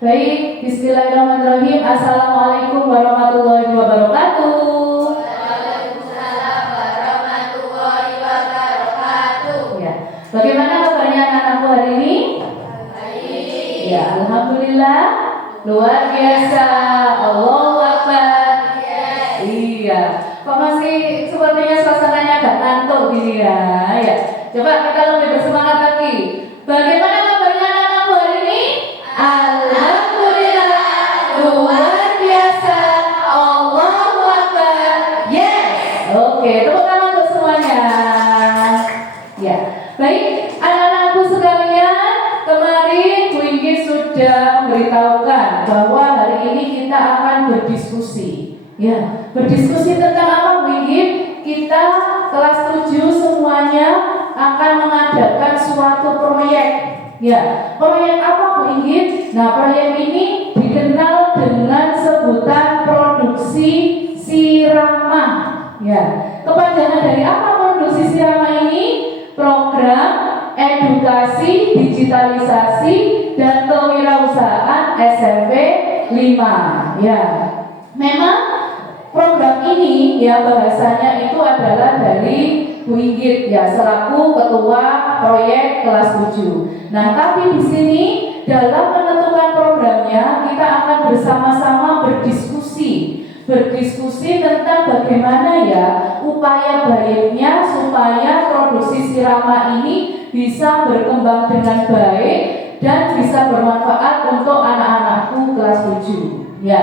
Baik, bismillahirrahmanirrahim. Assalamualaikum warahmatullahi wabarakatuh. Waalaikumsalam warahmatullahi wabarakatuh. Ya, bagaimana kabarnya anak-anakku hari ini? Baik. Ya, alhamdulillah, luar biasa. Allahu Akbar. Iya, kok masih sepertinya suasananya agak ngantuk gini ya. Ya, coba kita lebih bersemangat lagi. Bagaimana kabarnya anak-anakku hari ini? Alhamdulillah, luar biasa. Allahu Akbar. Yes. Oke, tepuk tangan untuk semuanya. Ya, baik anak-anakku sekalian, kemarin Bu Inggi sudah memberitahukan bahwa hari ini kita akan berdiskusi. Ya, berdiskusi tentang apa Bu Inggi? Kita kelas 7 semuanya akan mengadakan suatu proyek. Ya, proyek apa Bu Inggi? Nah, proyek ini dikenal dengan sebutan produksi sirama. Ya, kepanjangan dari apa produksi sirama ini? Program edukasi, digitalisasi, dan kewirausahaan SMP 5. Ya, memang program ini ya bahasanya itu adalah dari Bu Inggit ya selaku ketua proyek kelas 7. Nah, tapi di sini dalam menentukan programnya kita akan bersama-sama berdiskusi tentang bagaimana ya upaya baiknya supaya produksi sirama ini bisa berkembang dengan baik dan bisa bermanfaat untuk anak-anakku kelas 7. Ya.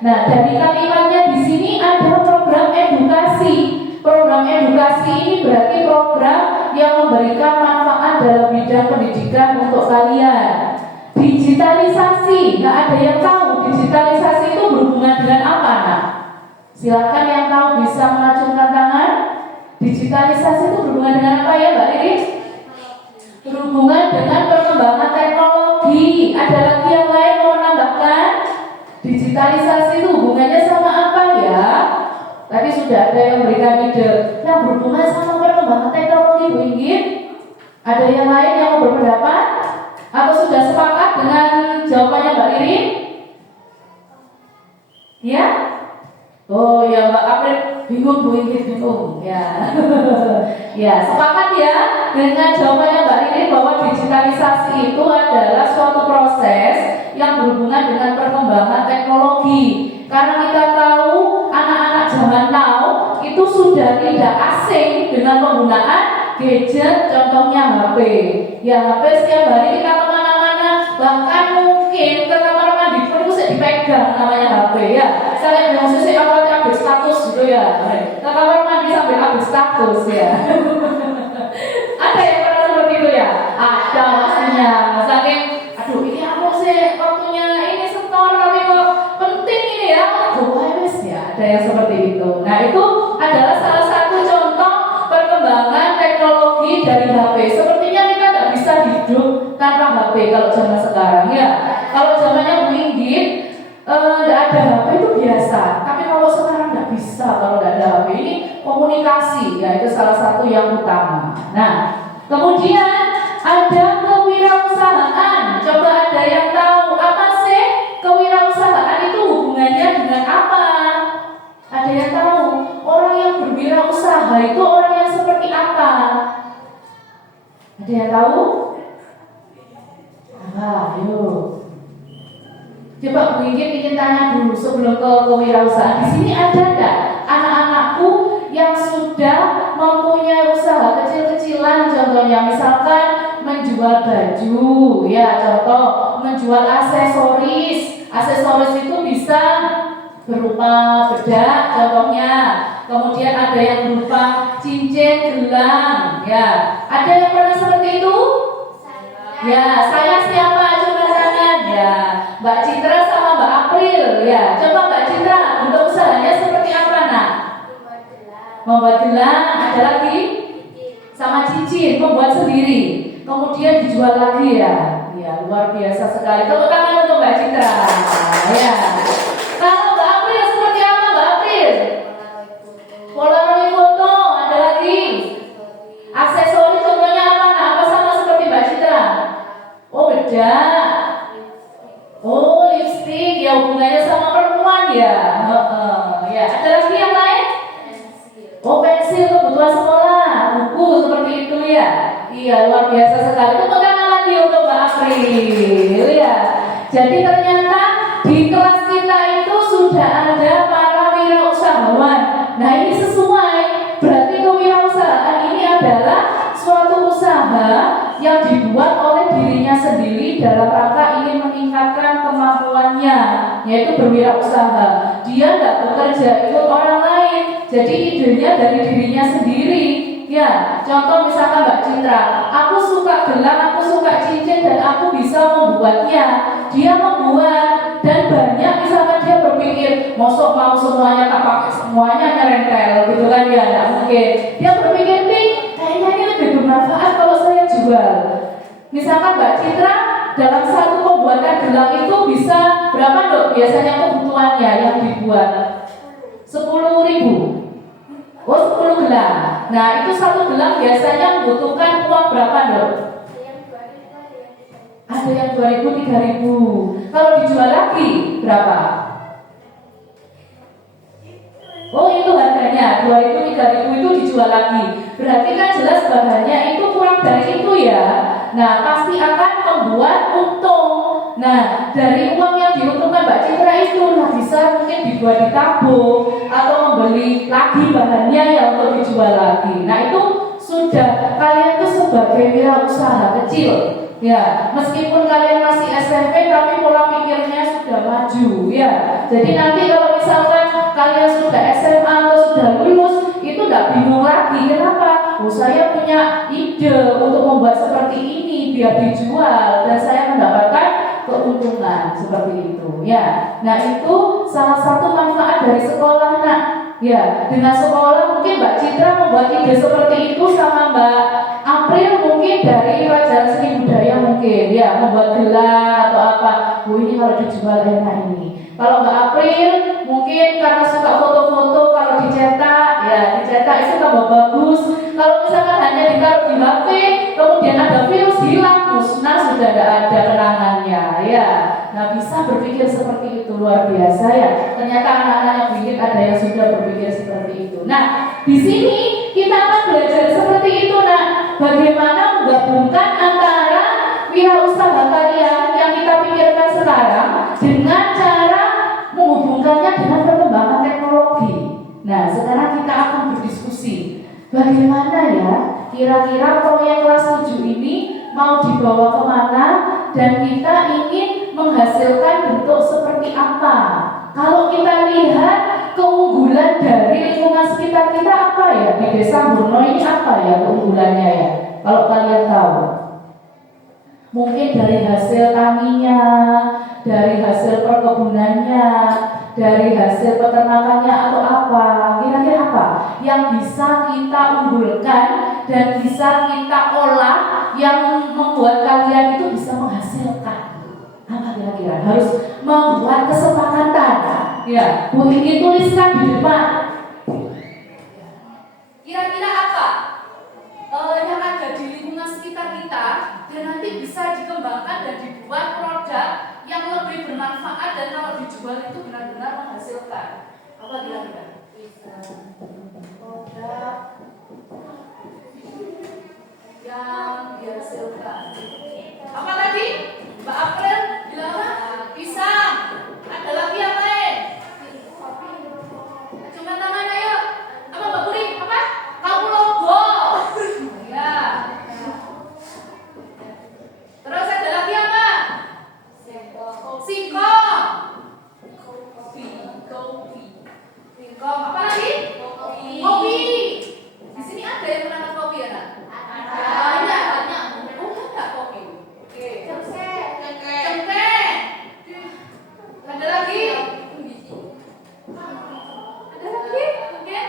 Nah, dari kalimatnya di sini ada program edukasi. Program edukasi ini berarti program yang memberikan manfaat dalam bidang pendidikan untuk kalian. Digitalisasi, nggak ada yang tahu digitalisasi itu berhubungan dengan apa, nak? Silakan yang tahu bisa mengacungkan tangan. Digitalisasi itu berhubungan dengan apa ya, Mbak Riris? Berhubungan dengan perkembangan teknologi. Ada lagi yang lain mau menambahkan? Digitalisasi itu hubungannya sama apa ya? Tadi sudah ada yang berikan ide yang berhubungan sama perkembangan teknologi Bu Inggit. Ada yang lain yang mau berpendapat? Atau sudah sepakat dengan jawabannya Mbak Ririn? Ya? Oh ya Mbak April bingung Bu Inggit bingung ya. Ya sepakat ya dengan jawabannya Mbak Ririn bahwa digitalisasi itu adalah suatu proses yang berhubungan dengan perkembangan teknologi. Karena kita tahu anak-anak zaman now itu sudah tidak asing dengan penggunaan gadget, contohnya HP. Ya HP setiap hari kita kemana-mana, bahkan mungkin ke kamar mandi pun itu dipegang namanya HP ya. Saya bilang sih update status gitu ya. Ke kamar mandi sambil update status ya. Ada yang pernah seperti itu ya? Ada maksudnya. Saking aduh ini aku sih waktunya ini setor tapi kok penting ini ya. Ada yang seperti itu. Nah, itu adalah salah satu contoh perkembangan teknologi dari HP. Sepertinya kita tidak bisa hidup tanpa HP kalau zaman sekarang ya. Kalau zamannya Bu Inggit tidak ada HP itu biasa. Tapi kalau sekarang tidak bisa kalau tidak ada HP. Ini komunikasi ya itu salah satu yang utama. Nah, kemudian ada kewirausahaan. Coba ada yang tahu apa sih kewirausahaan itu hubungannya dengan apa? Ada yang tahu orang yang berwirausaha itu orang yang seperti apa? Ada yang tahu? Ayo. Coba Bu Inggit ingin tanya dulu sebelum ke kewirausahaan. Di sini ada nggak anak-anakku yang sudah mempunyai usaha kecil-kecilan? Contohnya misalkan menjual baju, ya contoh menjual aksesoris. Aksesoris itu bisa berupa bedak contohnya, kemudian ada yang berupa cincin, gelang, ya. Ada yang pernah seperti itu? Ya, saya siapa? Coba tangan, ya. Mbak Citra sama Mbak April, ya. Coba Mbak Citra, untuk usahanya seperti apa, nak? Membuat gelang, ada lagi? Sama cincin, membuat sendiri. Kemudian dijual lagi ya. Ya, luar biasa sekali. Tepuk tangan untuk Mbak Citra. Ya. Kalau Mbak April seperti apa Mbak April? Polaroid foto, ada lagi. Aksesoris contohnya apa? Nah, apa sama seperti Mbak Citra? Oh beda. Oh luar biasa sekali. Tepuk tangan lagi untuk Mbak April ya. Jadi ternyata di kelas kita itu sudah ada para wirausahawan. Nah ini sesuai, berarti kewirausahaan ini adalah suatu usaha yang dibuat oleh dirinya sendiri dalam rangka ingin meningkatkan kemampuannya, yaitu berwirausaha. Dia nggak bekerja ikut orang lain, jadi idenya dari dirinya sendiri. Ya, contoh misalkan Mbak Citra, aku suka gelang, aku suka cincin, dan aku bisa membuatnya. Dia membuat dan banyak, misalkan dia berpikir, mosok mau semuanya tak pakai semuanya nyerentel, gitu kan ya, nggak mungkin. Dia berpikir nih, kayaknya ini lebih bermanfaat kalau saya jual. Misalkan Mbak Citra dalam satu pembuatan gelang itu bisa berapa dok? Biasanya kebutuhannya yang dibuat 10.000. Oh 10 gelang. Nah itu satu gelang biasanya membutuhkan uang berapa dok? Ada yang 2.000, 3.000. Kalau dijual lagi berapa? Oh itu harganya 2.000, 3.000 itu dijual lagi. Berarti kan jelas bahannya itu kurang dari itu ya. Nah pasti akan membuat untung. Nah dari uang yang diuntungkan Mbak Citra itu bisa mungkin dibuat di tabung atau membeli lagi bahannya ya untuk dijual lagi. Nah itu sudah kalian tuh sebagai wirausaha kecil ya, meskipun kalian masih SMP tapi pola pikirnya sudah maju ya. Jadi nanti kalau misalkan kalian sudah SMA atau sudah lulus itu nggak bingung lagi. Kenapa? Oh saya punya ide untuk membuat seperti ini biar dijual dan saya mendapatkan keuntungan seperti itu ya. Nah itu salah satu manfaat dari sekolah nak ya. Dengan sekolah mungkin Mbak Citra membuat ide seperti itu, sama Mbak April mungkin dari pelajaran seni budaya mungkin ya, membuat gelang atau apa. Oh ini kalau dijual enak ini. Kalau Mbak April mungkin karena suka foto-foto, kalau dicetak ya dicetak itu tambah bagus. Kalau misalkan hanya ditaruh di HP kemudian ada virus hilang, musnah, sudah tidak ada kenangannya ya. Nah bisa berpikir seperti itu, luar biasa ya. Ternyata anak-anak yang bikin ada yang sudah berpikir seperti itu. Nah di sini kita akan belajar seperti itu. Nah bagaimana menggabungkan antara wirausaha kalian yang kita pikirkan sekarang dengan cara menghubungkannya dengan perkembangan teknologi. Nah sekarang kita akan berdiskusi bagaimana ya kira-kira proyek kelas 7 ini mau dibawa kemana dan kita ingin menghasilkan bentuk seperti apa. Kalau kita lihat keunggulan dari lingkungan sekitar kita apa ya, di desa Burno ini apa ya keunggulannya ya, kalau kalian tahu? Mungkin dari hasil taninya, dari hasil perkebunannya, dari hasil peternakannya atau apa, kira-kira apa yang bisa kita unggulkan dan bisa kita olah yang membuat kalian itu bisa menghasilkan. Apa kira-kira? Harus membuat kesepakatan ya, Bu ini tuliskan di depan. Kira-kira apa yang ada di lingkungan sekitar kita dan nanti bisa dikembangkan dan dibuat produk yang lebih bermanfaat dan kalau dijual itu benar-benar menghasilkan. Apa kira-kira? Bisa produk yang dihasilkan. Apa tadi? Mbak April bilang apa? Pisang. Ada lagi yang lain? Cuma tangan ayo. Apa Mbak Puri? Apa? Kamu logo. Ya. Terus ada lagi apa? Singkong. Singkong. Apa lagi? Kopi. Di sini ada yang menanam kopi ya nak? Banyak. Oh enggak kopi. Oke. Cengkeh. Ada lagi? Ada lagi? Oke.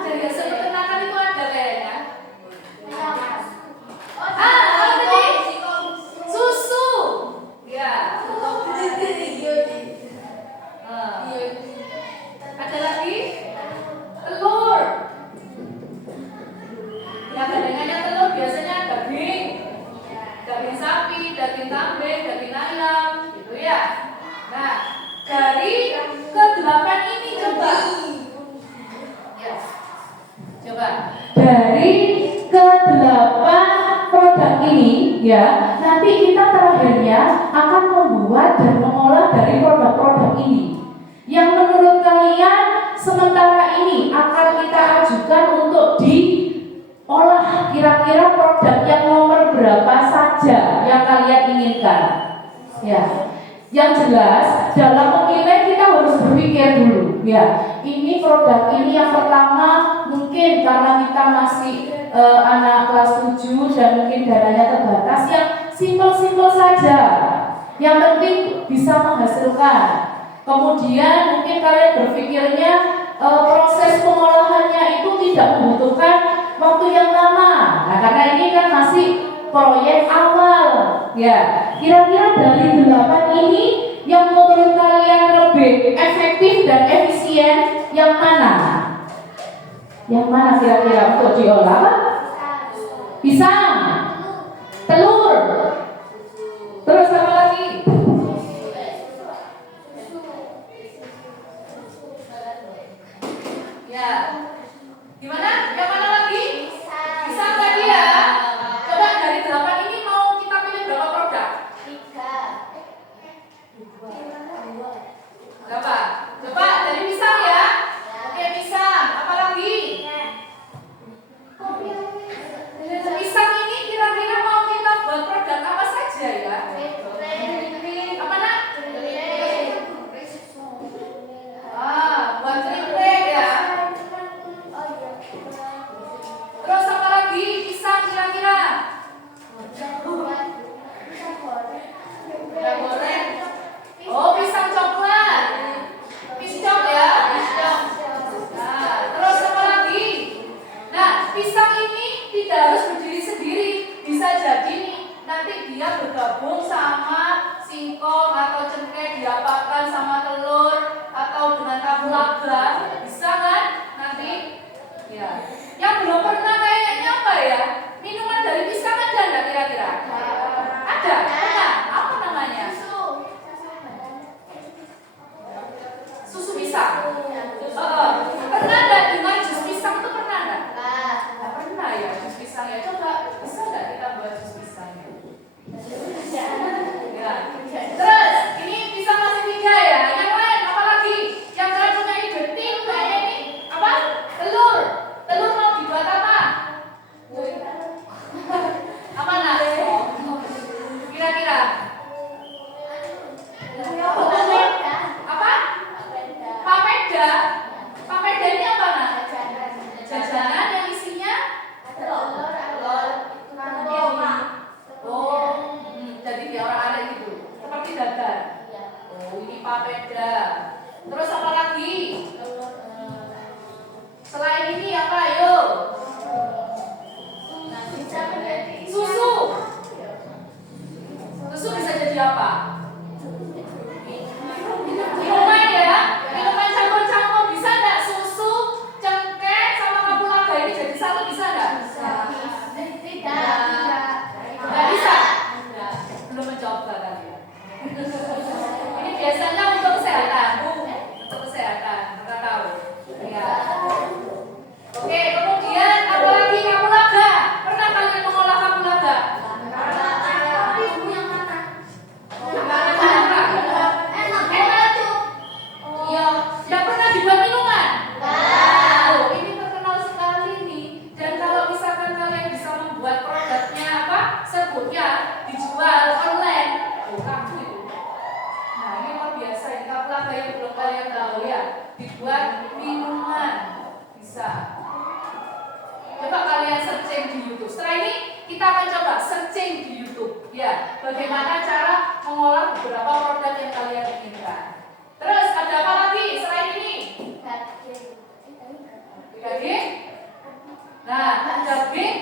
Dari hasil peternakan itu ada kayaknya. Apa tadi? Susu. Ya. Ada lagi? Telur. Ya badangannya telur biasanya daging. Daging sapi, daging kambing, daging ayam, gitu ya. Nah, dari ke-8 ini coba. Ya. Coba. Dari ke-8 produk ini, ya, nanti kita terakhirnya akan membuat dan mengolah dari produk-produk ini. Yang menurut kalian sementara ini akan kita ajukan untuk diolah, kira-kira produk yang nomor berapa saja yang kalian inginkan. Ya. Yang jelas dalam memilih kita harus berpikir dulu, ya. Ini produk ini yang pertama mungkin karena kita masih anak kelas 7 dan mungkin dananya terbatas, yang simpel-simpel saja. Yang penting bisa menghasilkan. Kemudian mungkin kalian berpikirnya proses pengolahannya itu tidak membutuhkan waktu yang lama. Nah, karena ini kan masih proyek awal, ya. Kira-kira dari 8 ini yang menurut kalian lebih efektif dan efisien yang mana? Yang mana kira-kira untuk diolah? Pisang, telur, terus apa lagi? Ya, gimana? Yang mana lagi? Pisang tadi ya. Coba dari 8 ini mau kita pilih berapa produk? 3. Berapa? Coba dari pisang ya. Oke, pisang. Apa lagi? Pisang ini kira-kira mau kita buat produk apa saja ya? Apa nak? Buat triplek ya. Terus apa lagi? Pisang kira-kira? Udah goreng. Oh, pisang coklat. Piscok ya. Nah, terus apa lagi? Nah, pisang ini tidak harus berdiri sendiri. Bisa jadi nih, nanti dia bergabung sama singkong atau cengkeh, diapakan sama telur atau dengan kapulaga. Bisa kan? Nanti ya. Yang belum pernah kayaknya apa ya? Minuman dari pisang ada nggak kira-kira? Ada? Pernah? Apa namanya? Susu pisang. Pernah nggak dengar jus pisang itu pernah nggak? Nggak pernah ya jus pisang ya. Coba bisa nggak kita buat jus pisang ya? Terus ini pisang masih 3 ya. Yang lain apa lagi? Yang kalian punya ide tim kayak ini apa? Telur. Telur mau dibuat apa? Apa nak? Kira-kira? Apa? Papeda. Papeda ini apa nak? Jajanan yang isinya jadi dia orang ada gitu. Seperti dagan. Oh, ini papeda. Terus apa lagi? Selain ini apa? Ayo. Susu. Susu bisa jadi apa? Minuman ya. Minuman campur-campur bisa nggak? Susu, cengkeh sama kapulaga ini jadi satu bisa nggak? Nggak bisa. Belum mencoba kali ya. Ini biasanya untuk kesehatan. Untuk kesehatan. Nggak tahu. Ya. Oke, kemudian apa lagi kapulaga? Pernah kalian mengolah kapulaga? Enak tuh. Iya, tidak pernah dibuat minuman. Oh, ini terkenal sekali nih. Dan kalau misalkan kalian bisa membuat produknya apa? Sebutnya dijual online. Oh, kamu itu. Nah, ini luar biasa. Ini kapulaga yang belum kalian tahu ya. Dibuat minuman bisa. Coba kalian searching di YouTube. Setelah ini kita akan coba searching di YouTube, ya, bagaimana cara mengolah beberapa produk yang kalian inginkan. Terus ada apa lagi selain ini? Daging. Nah, daging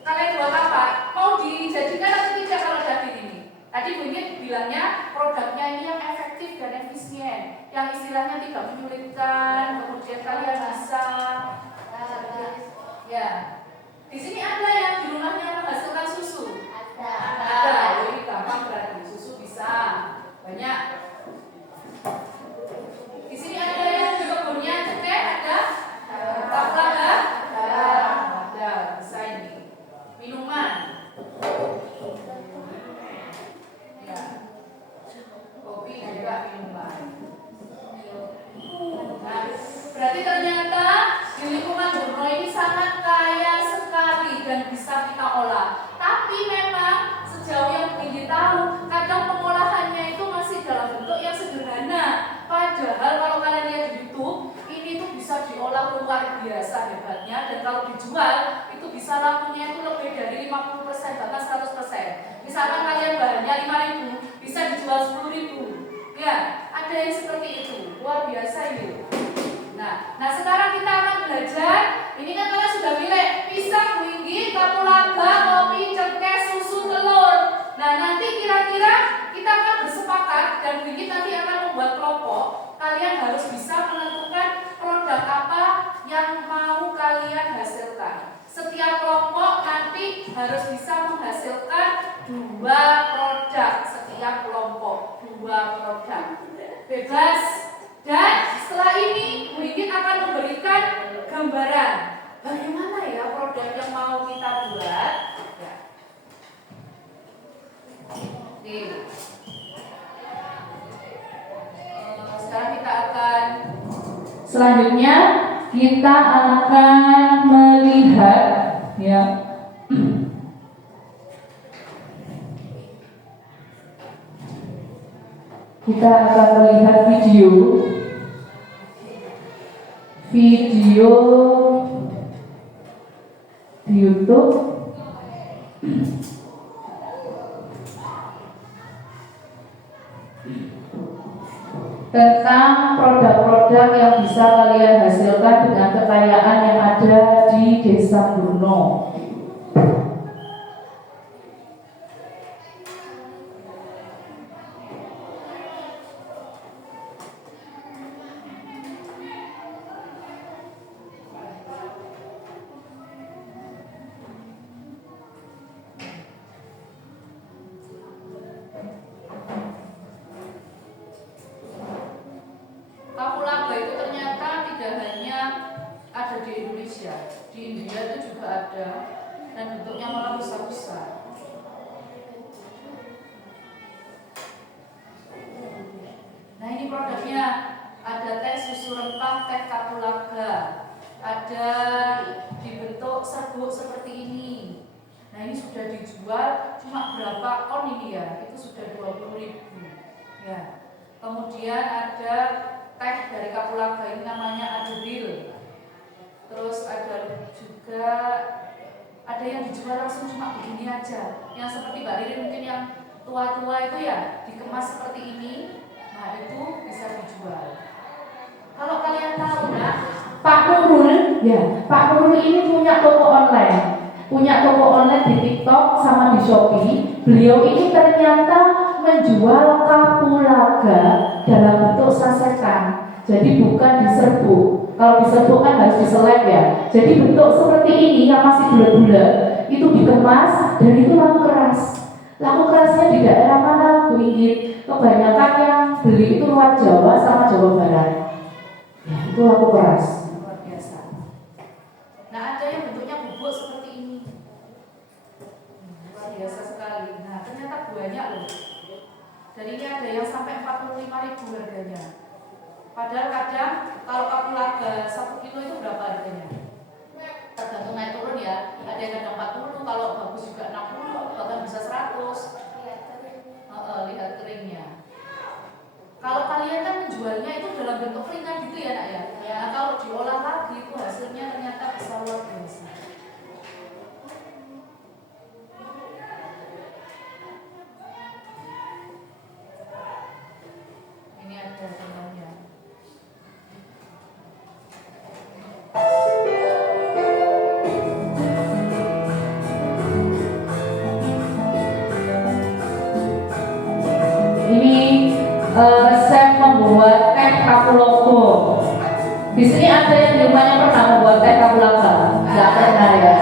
kalian buat apa? Mau dijadikan atau tidak kalau daging ini? Tadi Bu Ingrid bilangnya produknya ini yang efektif dan efisien, yang istilahnya tidak menyulitkan, kemudian kalian bisa. Ya, di sini ada yang di rumahnya menghasilkan susu. Ada. Oh, ini gampang berarti susu bisa banyak. Di sini ada yang di kebunnya cengkeh ada. Kapulaga ada. Bisa ini. Minuman. dijual itu bisa lakunya itu lebih dari 50% bahkan 100%. Misalkan kalian bahannya 5.000 bisa dijual 10.000. Ya, ada yang seperti itu. Luar biasa ini. Nah sekarang kita akan belajar. Ini kan kalian sudah pilih pisang, wingit, kapulaga, kopi, cengkeh, susu, telur. Nah nanti kira-kira kita akan bersepakat dan wingit nanti akan membuat kelompok. Kalian harus bisa menentukan produk apa yang mau kalian hasilkan. Setiap kelompok nanti harus bisa menghasilkan 2 produk. Setiap kelompok 2 produk. Bebas. Dan setelah ini Wingit akan memberikan gambaran bagaimana ya produk yang mau kita buat. Ya. Oke. Sekarang kita akan selanjutnya kita akan melihat ya. Kita akan melihat video di YouTube tentang produk-produk yang bisa kalian hasilkan dengan kekayaan yang ada di Desa Burno. Kapulaga itu ternyata tidak hanya ada di Indonesia, di India itu juga ada dan bentuknya malah besar-besar. Nah ini produknya, ada teh susu rempah, teh kapulaga, ada dibentuk serbuk seperti ini. Nah ini sudah dijual cuma berapa on ini ya, itu sudah 20.000 ya. Kemudian ada teh dari kapulaga ini namanya Aduril. Terus ada juga ada yang dijual langsung cuma begini aja, yang seperti Mbak Ririn mungkin yang tua-tua itu ya dikemas seperti ini. Nah itu bisa dijual. Kalau kalian tahu nah, Pak Nurul ini punya toko online di TikTok sama di Shopee. Beliau ini ternyata menjual kapulaga dalam bentuk sasetan. Jadi bukan diserbuk. Kalau diserbuk kan harus diseleb ya. Jadi bentuk seperti ini yang masih bulat-bulat itu dikemas dan itu laku keras. Laku kerasnya di daerah mana? Wingit. Kebanyakan yang beli itu luar Jawa sama Jawa Barat. Ya, itu laku keras. Luar biasa. Nah ada yang bentuknya bubuk seperti ini. Luar biasa sekali. Nah ternyata banyak loh. Dan ini ada yang sampai 45.000 harganya. Padahal kadang kalau kapulaga 1 kilo itu berapa harganya? Tergantung naik turun ya. Ada yang kadang 40, kalau bagus juga 60, bahkan bisa 100. Lihat keringnya. Kalau kalian kan menjualnya itu dalam bentuk keringan gitu ya nak ya. Nah kalau diolah lagi itu hasilnya ternyata bisa luar biasa. Ini ada contohnya. Resep membuat teh kapulaga. Di sini ada yang di rumahnya pernah membuat teh kapulaga? Nggak pernah ya.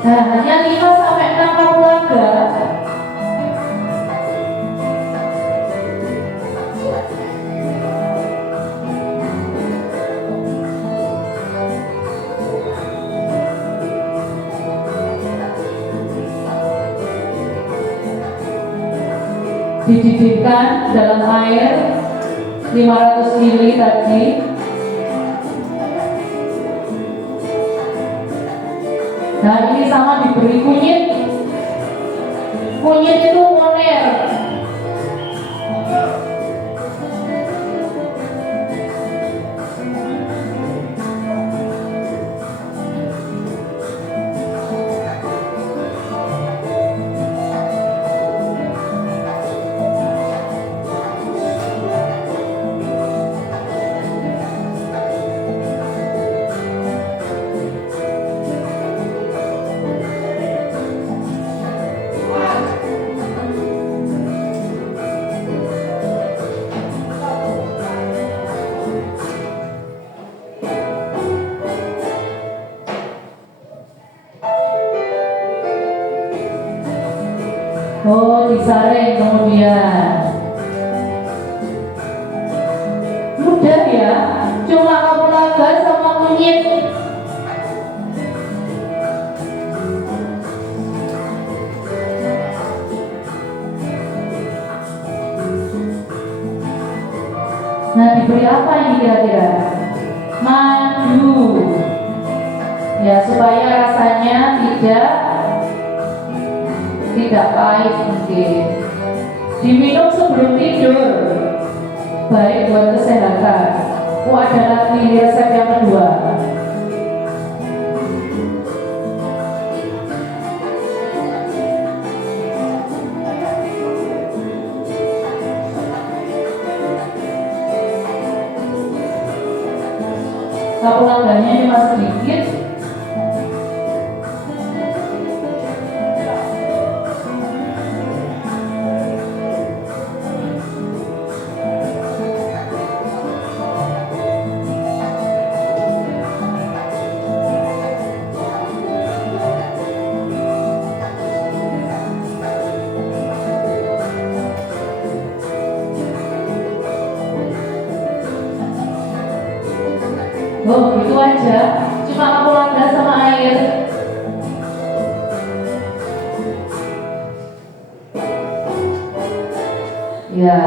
Nah, hanya 5-6 kapulaga. Dididihkan dalam air 500 ml tadi. Nah ini sama diberi kunyit. Kunyit itu moner. Oh, disaring kemudian. Mudah ya, cuma kapulaga sama kunyit. Nah, diberi apa ini kira-kira? Madu. Ya, supaya rasanya tidak pahit mungkin. Diminum sebelum tidur, baik buat kesehatan. Oh, ada lagi resep yang kedua. Kapulaganya cuma sedikit. Oh, gitu aja. Cuma kapulaga sama air. Ya,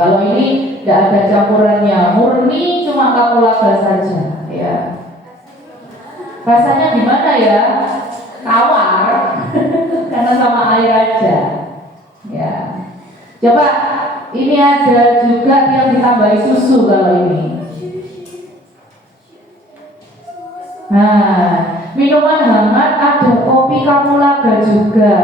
kalau ini tidak ada campurannya, murni cuma kapulaga saja. Ya. Rasanya gimana ya? Tawar, karena sama air aja. Ya. Coba, ini ada juga yang ditambahi susu kalau ini. Nah, minuman hangat ada kopi kapulaga juga.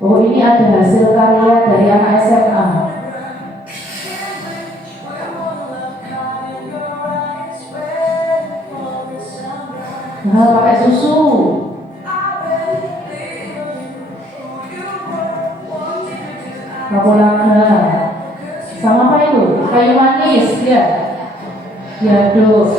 Oh, ini ada hasil karya dari anak SMA. Nah, pakai susu. Kapulaga. Sama apa itu? Kayu manis, ya. Diaduk.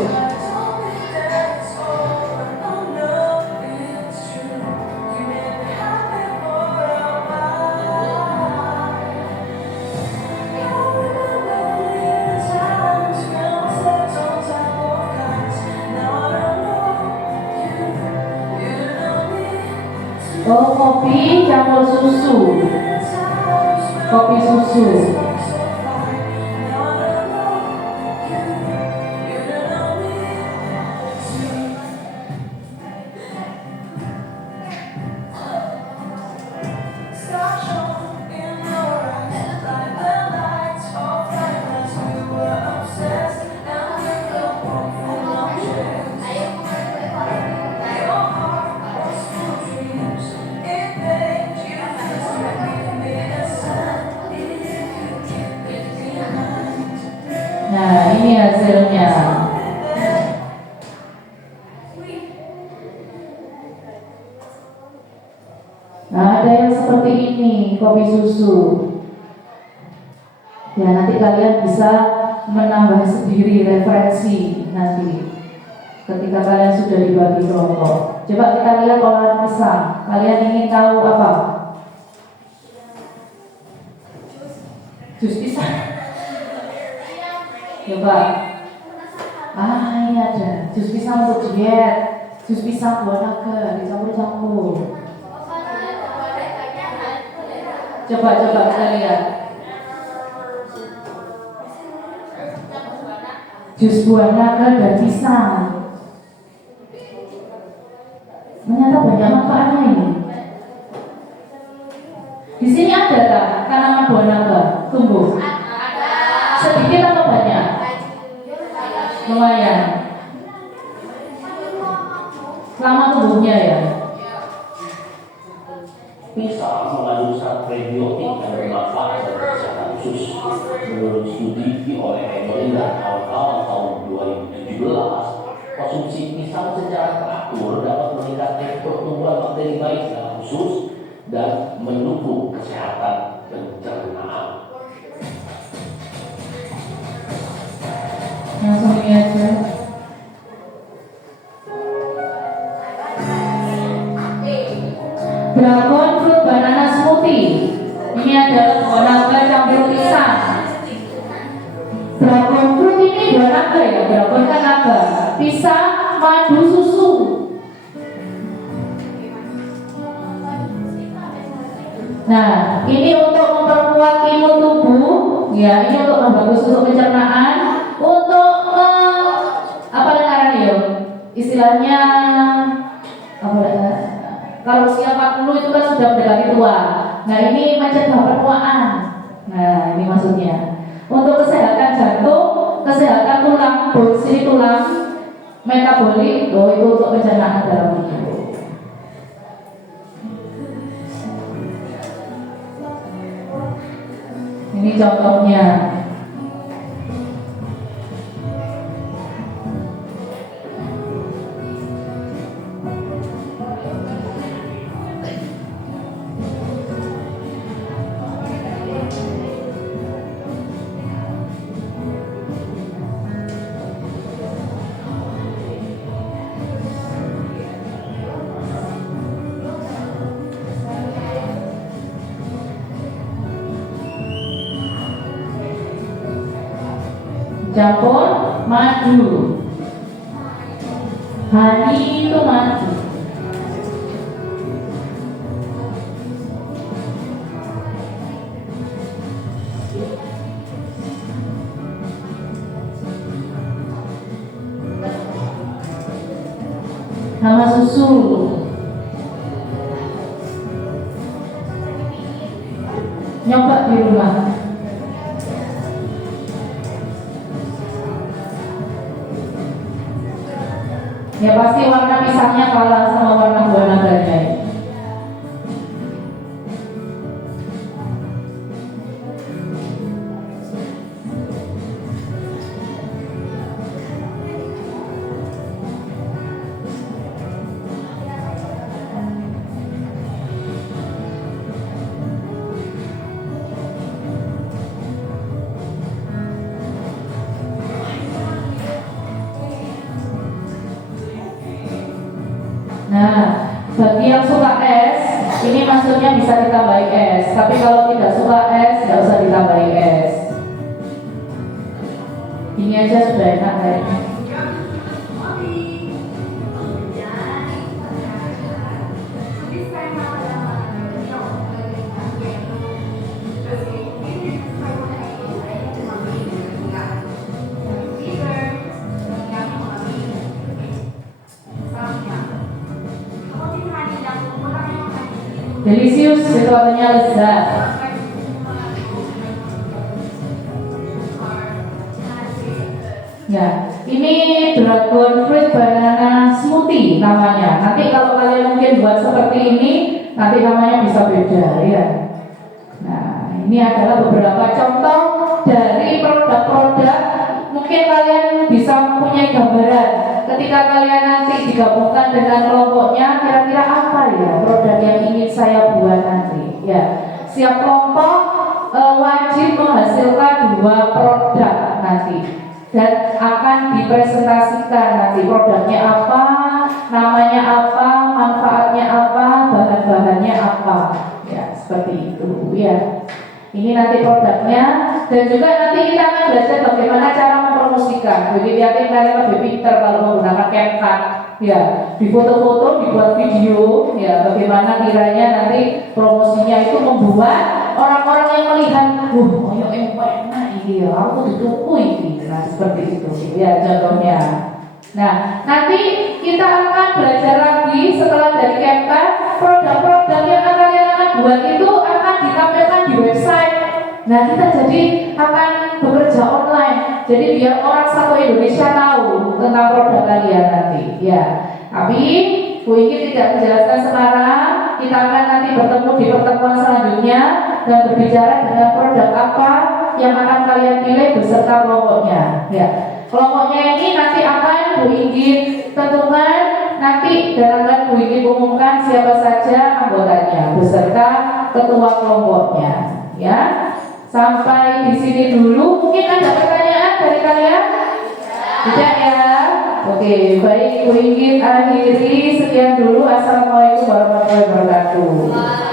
Oh, kopi campur susu. Kopi susu. Nah, ini hasilnya. Nah, ada yang seperti ini, kopi susu. Ya, nanti kalian bisa menambah sendiri referensi nanti ketika kalian sudah dibagi kelompok. Coba kita lihat olahan pisang. Kalian ingin tahu apa? Jus pisang. Coba. Ini ada jus pisang untuk diet, jus pisang buah naga dicampur-campur. Coba kita lihat. Jus buah naga dan pisang. Ternyata banyak manfaatnya ini. Di sini ada tak tanaman buah naga tumbuh? Sedikit atau banyak? Lumayan. Lama tumbuhnya ya. Pisang mengandung zat prebiotik yang bermanfaat bagi kesehatan usus. Menurut studi oleh Emily dan kawan-kawan tahun 2017, konsumsi pisang secara teratur dapat meningkatkan pertumbuhan bakteri baik dalam usus dan mendukung kesehatan pencernaan. Langsung ini aja. Dragon fruit ini dua naga ya, dragon kan naga. Pisang, madu, susu. Nah, ini untuk memperkuat imun tubuh, ya. Ini untuk membagus untuk pencernaan, untuk apa namanya ya? Istilahnya apa? Kalau usia 40 itu kan sudah mendekati tua. Nah, ini mencegah penuaan. Nah, ini maksudnya. Untuk kesehatan jantung, kesehatan tulang, fungsi tulang, metabolik, itu untuk pencernaan dalam tubuh. Ini contohnya. Campur madu. Honey itu madu. Sama susu. Nyoba di rumah. Ya pasti warna pisangnya kalah sama warna buah naganya. Nah, bagi yang suka es, ini maksudnya bisa ditambahi es. Tapi kalau tidak suka es, tidak usah ditambahi es. Ini aja sudah enak kayaknya. Delicious itu artinya lezat. Ya, ini dragon fruit banana smoothie namanya. Nanti kalau kalian mungkin buat seperti ini, nanti namanya bisa beda ya. Nah, ini adalah beberapa contoh dari produk-produk. Mungkin kalian bisa mempunyai gambaran ketika kalian nanti digabungkan dengan kelompoknya, kira-kira apa ya produk yang ingin saya buat nanti ya. Setiap kelompok wajib menghasilkan 2 produk nanti dan akan dipresentasikan nanti produknya apa, namanya apa, manfaatnya apa, bahan-bahannya apa ya, seperti itu ya. Ini nanti produknya, dan juga nanti kita akan belajar bagaimana cara mempromosikan. Jadi yakin kalian lebih pintar kalau menggunakan CapCut ya, di foto-foto, dibuat video ya, bagaimana kiranya nanti promosinya itu membuat orang-orang yang melihat, oh yang enak ini ya, aku ditunggu ini. Nah seperti itu ya contohnya. Nah nanti kita akan belajar lagi setelah dari CapCut, produk-produk yang kalian akan buat itu akan ditampilkan di website. Nah kita jadi akan bekerja online, jadi biar orang satu Indonesia tahu tentang produk kalian nanti ya. Tapi Bu Ingrid tidak menjelaskan sekarang. Kita akan nanti bertemu di pertemuan selanjutnya dan berbicara dengan produk apa yang akan kalian pilih beserta kelompoknya ya. Kelompoknya ini nanti akan Bu Ingrid tentukan, nanti dalam Bu Ingrid umumkan siapa saja anggotanya beserta ketua kelompoknya ya. Sampai di sini dulu. Mungkin ada pertanyaan dari kalian? Tidak ya? Oke, baik Bu Ingrid akhiri sekian dulu. Assalamualaikum warahmatullahi wabarakatuh.